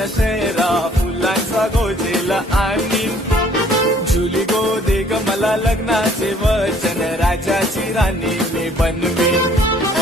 माझ्या शहरा फुलांचा गोजेला आणीन. जुली गो दे ग मला लग्नाचे वचन, राजाची राणी मी बनवीन.